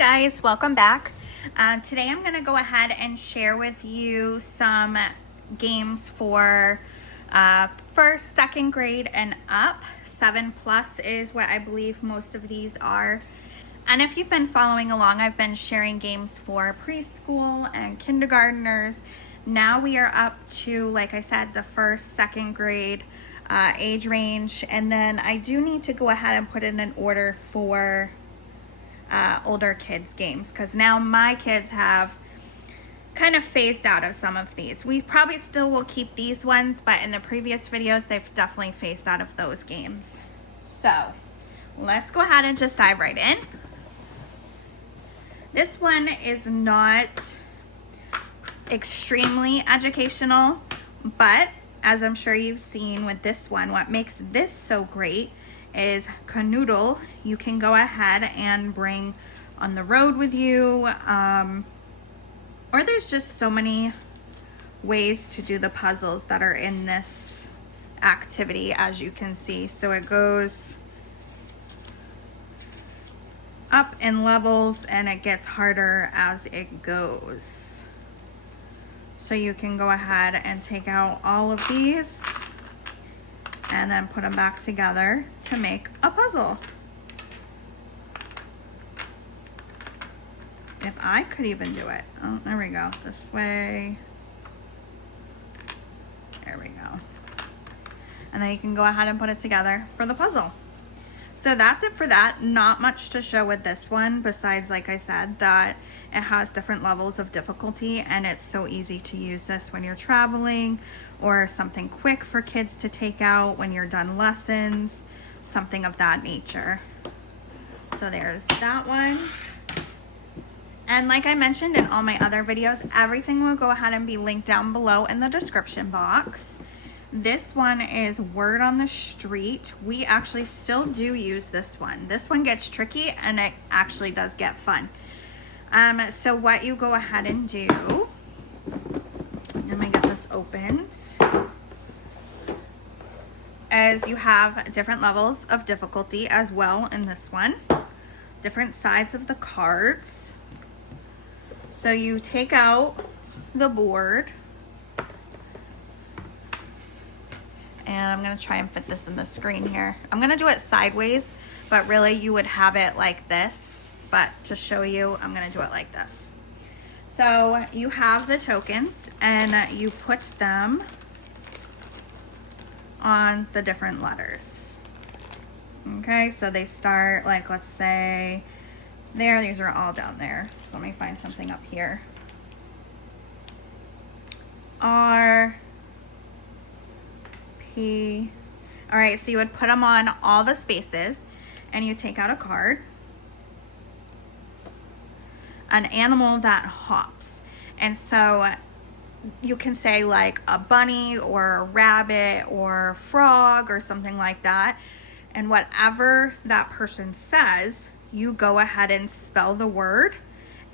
guys, welcome back. Today I'm going to go ahead and share with you some games for first, second grade and up. 7+ is what I believe most of these are. And if you've been following along, I've been sharing games for preschool and kindergartners. Now we are up to, like I said, the first, second grade age range. And then I do need to go ahead and put in an order for older kids games, because now my kids have kind of phased out of some of these. We probably still will keep these ones, but in the previous videos they've definitely phased out of those games. So let's go ahead and just dive right in. This one is not extremely educational, but as I'm sure you've seen with this one, what makes this so great is canoodle. You can go ahead and bring on the road with you, or there's just so many ways to do the puzzles that are in this activity, as you can see. So it goes up in levels and it gets harder as it goes. So you can go ahead and take out all of these and then put them back together to make a puzzle. If I could even do it. Oh, there we go. This way. There we go. And then you can go ahead and put it together for the puzzle. So that's it for that. Not much to show with this one, besides, like I said, that it has different levels of difficulty, and it's so easy to use this when you're traveling, or something quick for kids to take out when you're done lessons, something of that nature. So there's that one. And like I mentioned in all my other videos, everything will go ahead and be linked down below in the description box. This one is Word on the Street. We actually still do use this one. This one gets tricky and it actually does get fun. So what you go ahead and do, let me get this opened, is you have different levels of difficulty as well in this one, different sides of the cards. So you take out the board, and I'm going to try and fit this in the screen here. I'm going to do it sideways, but really you would have it like this. But to show you, I'm going to do it like this. So you have the tokens and you put them on the different letters. Okay, so they start, like, let's say there. These are all down there. So let me find something up here. R, P. All right, so you would put them on all the spaces, and you take out a card. An animal that hops. And so you can say like a bunny or a rabbit or a frog or something like that. And whatever that person says, you go ahead and spell the word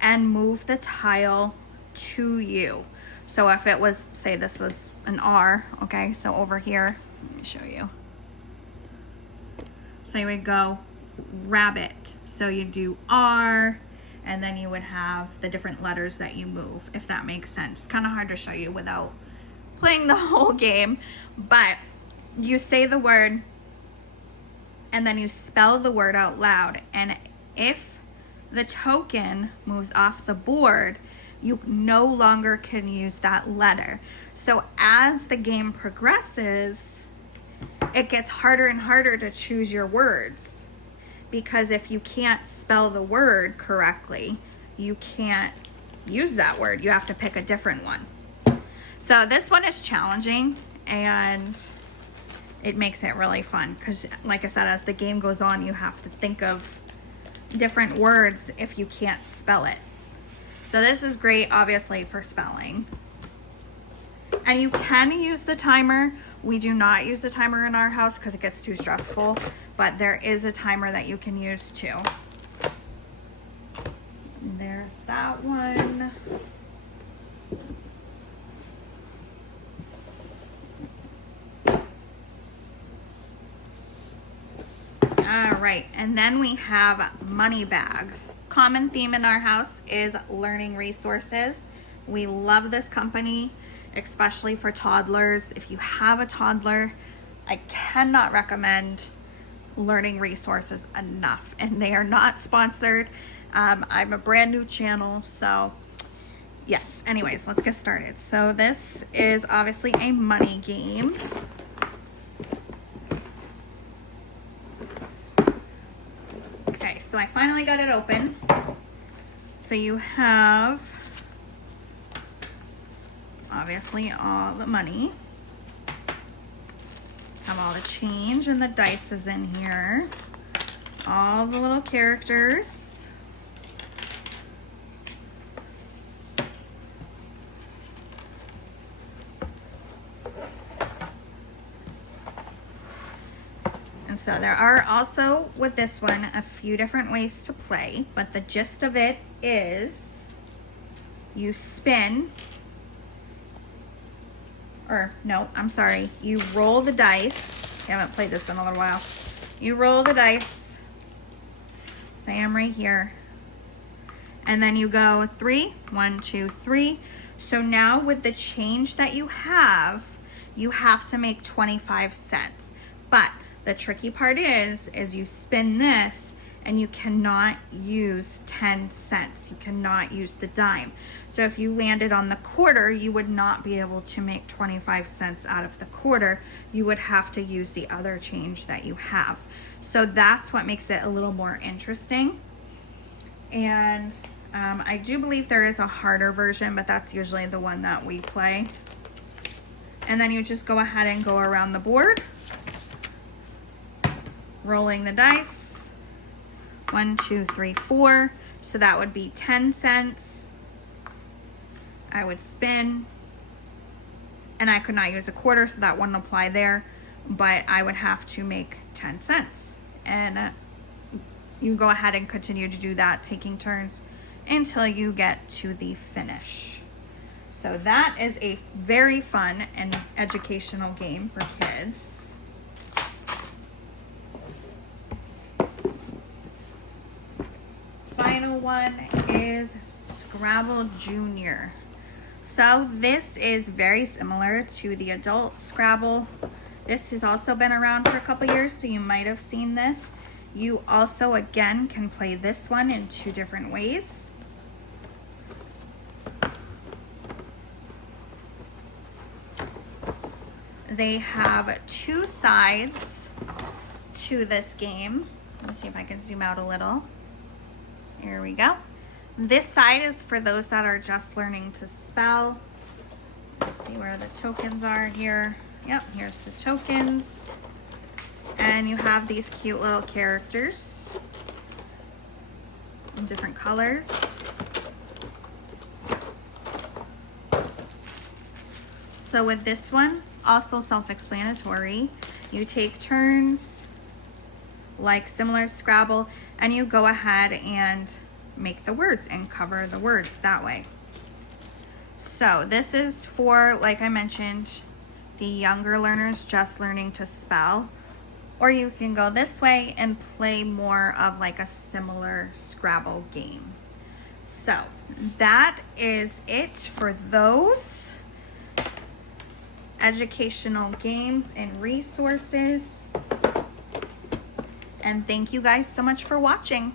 and move the tile to you. So if it was, say this was an R, okay, so over here, let me show you. So you would go rabbit. So you do R, and then you would have the different letters that you move, if that makes sense. It's kind of hard to show you without playing the whole game, but you say the word and then you spell the word out loud. And if the token moves off the board, you no longer can use that letter. So as the game progresses, it gets harder and harder to choose your words. Because if you can't spell the word correctly, you can't use that word. You have to pick a different one. So this one is challenging, and it makes it really fun because, like I said, as the game goes on, you have to think of different words if you can't spell it. So this is great, obviously, for spelling. And you can use the timer. We do not use the timer in our house because it gets too stressful, but there is a timer that you can use too. And there's that one. All right, and then we have money bags. common theme in our house is learning resources. We love this company, especially for toddlers. If you have a toddler, I cannot recommend learning resources enough, and they are not sponsored. I'm a brand new channel, so yes. Anyways, let's get started. So this is obviously a money game. Okay, so I finally got it open. So you have obviously all the money. Have all the change, and the dice is in here. All the little characters. And so there are also, with this one, a few different ways to play, but the gist of it is you spin, or no, I'm sorry, you roll the dice. I haven't played this in a little while. You roll the dice, say I'm right here, and then you go 3, 1, 2, 3. So now with the change that you have to make 25 cents. But the tricky part is you spin this and you cannot use 10 cents. You cannot use the dime. So if you landed on the quarter, you would not be able to make 25 cents out of the quarter. You would have to use the other change that you have. So that's what makes it a little more interesting. And I do believe there is a harder version, but that's usually the one that we play. And then you just go ahead and go around the board, rolling the dice. 1, 2, 3, 4. So that would be 10 cents. I would spin, and I could not use a quarter, so that wouldn't apply there, but I would have to make 10 cents. And you go ahead and continue to do that, taking turns until you get to the finish. So that is a very fun and educational game for kids. Final one is Scrabble Junior. So this is very similar to the adult Scrabble. This has also been around for a couple years, so you might have seen this. You also, again, can play this one in 2 different ways. They have 2 sides to this game. Let me see if I can zoom out a little. Here we go. This side is for those that are just learning to spell. Let's see where the tokens are here. Yep, here's the tokens. And you have these cute little characters in different colors. So with this one, also self-explanatory. You take turns, like similar Scrabble, and you go ahead and make the words and cover the words that way. So this is for, like I mentioned, the younger learners just learning to spell, or you can go this way and play more of like a similar Scrabble game. So that is it for those educational games and resources. And thank you guys so much for watching.